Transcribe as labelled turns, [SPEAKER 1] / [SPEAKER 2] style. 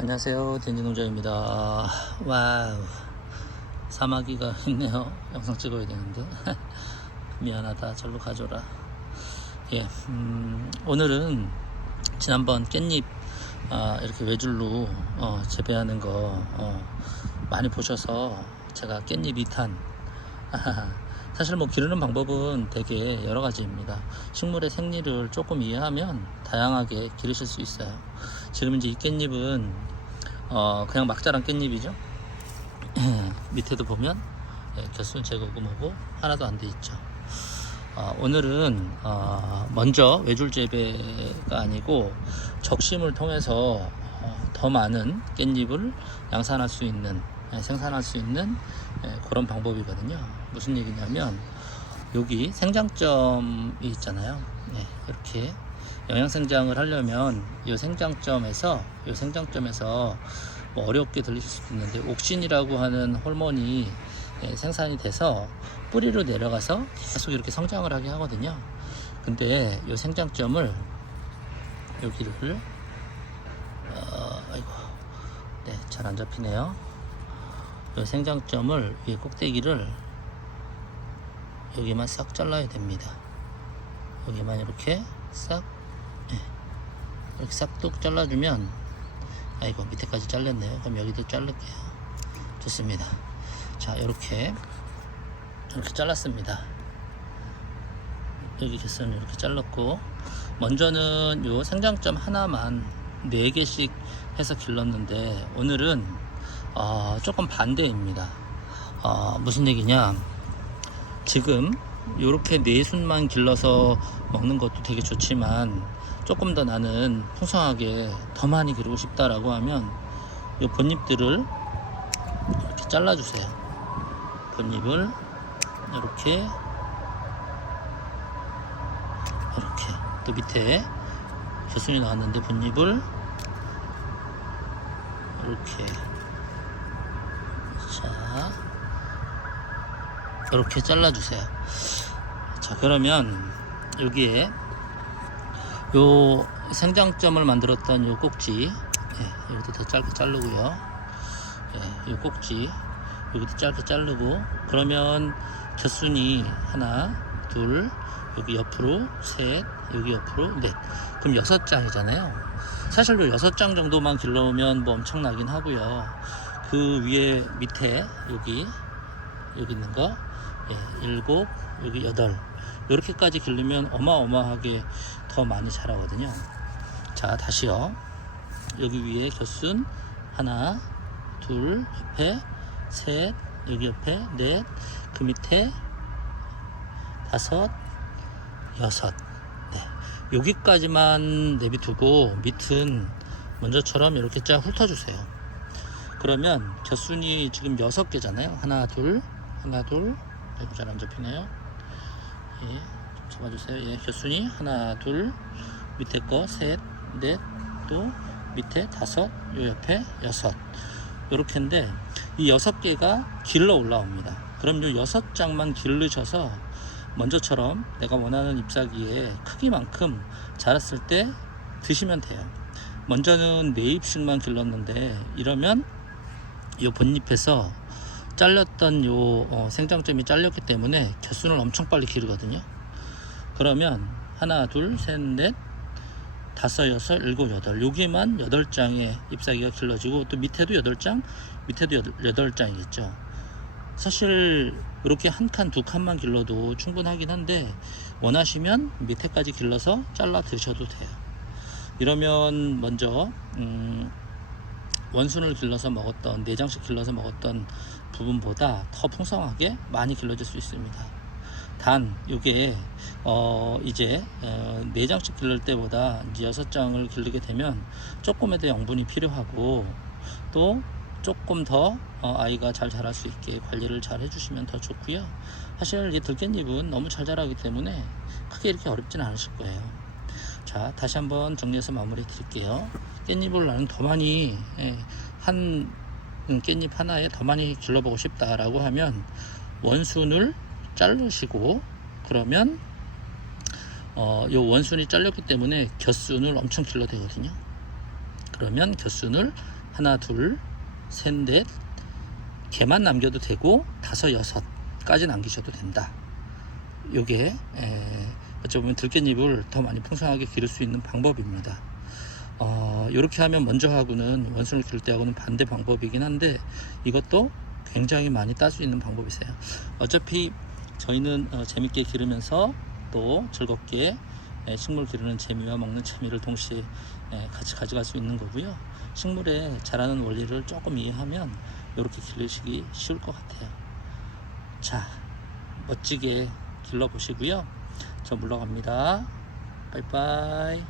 [SPEAKER 1] 안녕하세요. 덴지농장입니다. 와우. 사마귀가 있네요. 영상 찍어야 되는데. 미안하다. 절로 가줘라. 예 음, 오늘은 지난번 깻잎 아, 이렇게 외줄로 어, 재배하는 거 어, 많이 보셔서 제가 깻잎 2탄. 사실 뭐 기르는 방법은 되게 여러 가지입니다. 식물의 생리를 조금 이해하면 다양하게 기르실 수 있어요. 지금 이제 이 깻잎은 어, 그냥 막 자란 깻잎이죠. 밑에도 보면 예, 겨순 제거고 뭐고 하나도 안 돼 있죠. 어, 오늘은 어, 먼저 외줄 재배가 아니고 적심을 통해서 어, 더 많은 깻잎을 양산할 수 있는 예, 생산할 수 있는 예, 그런 방법이거든요. 무슨 얘기냐면 여기 생장점이 있잖아요. 네, 이렇게 영양 생장을 하려면 이 생장점에서 이 생장점에서 뭐 어렵게 들리실 수도 있는데 옥신이라고 하는 호르몬이 예, 생산이 돼서 뿌리로 내려가서 계속 이렇게 성장을 하게 하거든요. 근데 이 생장점을 여기를 어, 아이고 네, 잘 안 잡히네요. 이 생장점을 위 꼭대기를 여기만 싹 잘라야 됩니다. 여기만 이렇게 싹 예, 이렇게 싹둑 잘라주면 아이고 밑에까지 잘렸네요. 그럼 여기도 자를게요. 좋습니다. 자 이렇게 이렇게 잘랐습니다. 여기 개수는 이렇게 잘랐고 먼저는 요 생장점 하나만 4개씩 해서 길렀는데 오늘은 어, 조금 반대입니다. 어, 무슨 얘기냐? 지금 이렇게 네 순만 길러서 먹는 것도 되게 좋지만 조금 더 나는 풍성하게 더 많이 기르고 싶다라고 하면 이 본잎들을 이렇게 잘라주세요. 본잎을 이렇게 이렇게 또 밑에 겨순이 나왔는데 본잎을 이렇게 자 이렇게 잘라주세요. 자 그러면 여기에 요 생장점을 만들었던 요 꼭지 예, 여기도 더 짧게 자르고요. 예, 요 꼭지 여기도 짧게 자르고 그러면 겨순이 하나 둘 여기 옆으로 셋 여기 옆으로 넷 그럼 여섯 장이잖아요. 사실 요 여섯 장 정도만 길러오면 뭐 엄청나긴 하고요. 그 위에 밑에 여기 여기 있는 거 예, 일곱 여기 여덟 이렇게까지 기르면 어마어마하게 더 많이 자라거든요. 자 다시요. 여기 위에 겨순 하나 둘 옆에 셋 여기 옆에 넷 그 밑에 다섯 여섯 네. 여기까지만 내비두고 밑은 먼저처럼 이렇게 쫙 훑어주세요. 그러면 겨순이 지금 여섯 개잖아요. 하나 둘 하나 둘 아이고 잘안 잡히네요. 예, 좀 잡아주세요. 예, 겨순이 하나 둘 밑에 거 셋 넷 또 밑에 다섯 요 옆에 여섯 요렇게인데 이 여섯 개가 길러 올라옵니다. 그럼 요 여섯 장만 기르셔서 먼저처럼 내가 원하는 잎사귀의 크기만큼 자랐을 때 드시면 돼요. 먼저는 네 잎씩만 길렀는데 이러면 이 본잎에서 잘렸던 요 어, 생장점이 잘렸기 때문에 개수는 엄청 빨리 기르거든요. 그러면 하나, 둘, 셋, 넷, 다섯, 여섯, 일곱, 여덟 여기만 여덟 장의 잎사귀가 길러지고 또 밑에도 여덟 장, 밑에도 여덟 장이겠죠. 사실 이렇게 한 칸, 두 칸만 길러도 충분하긴 한데 원하시면 밑에까지 길러서 잘라 드셔도 돼요. 이러면 먼저 음, 원순을 길러서 먹었던 내장식 길러서 먹었던 부분보다 더 풍성하게 많이 길러질 수 있습니다. 단 이게 어 이제 어 내장식 기를 때보다 이제 여섯 장을 기르게 되면 조금의 더 영분이 필요하고 또 조금 더 어, 아이가 잘 자랄 수 있게 관리를 잘 해주시면 더 좋고요. 사실 이 들깻잎은 너무 잘 자라기 때문에 크게 이렇게 어렵지는 않으실 거예요. 자 다시 한번 정리해서 마무리 드릴게요. 깻잎을 나는 더 많이 예, 한 음, 깻잎 하나에 더 많이 길러보고 싶다라고 하면 원순을 자르시고 그러면 어, 요 원순이 잘렸기 때문에 곁순을 엄청 길러대거든요. 그러면 곁순을 하나 둘 셋 넷 개만 남겨도 되고 다섯 여섯까지 남기셔도 된다. 요게 에, 어찌 보면 들깻잎을 더 많이 풍성하게 기를 수 있는 방법입니다. 어, 이렇게 하면 먼저 하고는 원숭이를 기를 때하고는 반대 방법이긴 한데 이것도 굉장히 많이 딸수 있는 방법이세요. 어차피 저희는 어, 재밌게 기르면서 또 즐겁게 에, 식물 기르는 재미와 먹는 재미를 동시에 에, 같이 가져갈 수 있는 거고요. 식물의 자라는 원리를 조금 이해하면 이렇게 기르시기 쉬울 것 같아요. 자, 멋지게 길러 보시고요. 저 물러갑니다. 빠이빠이.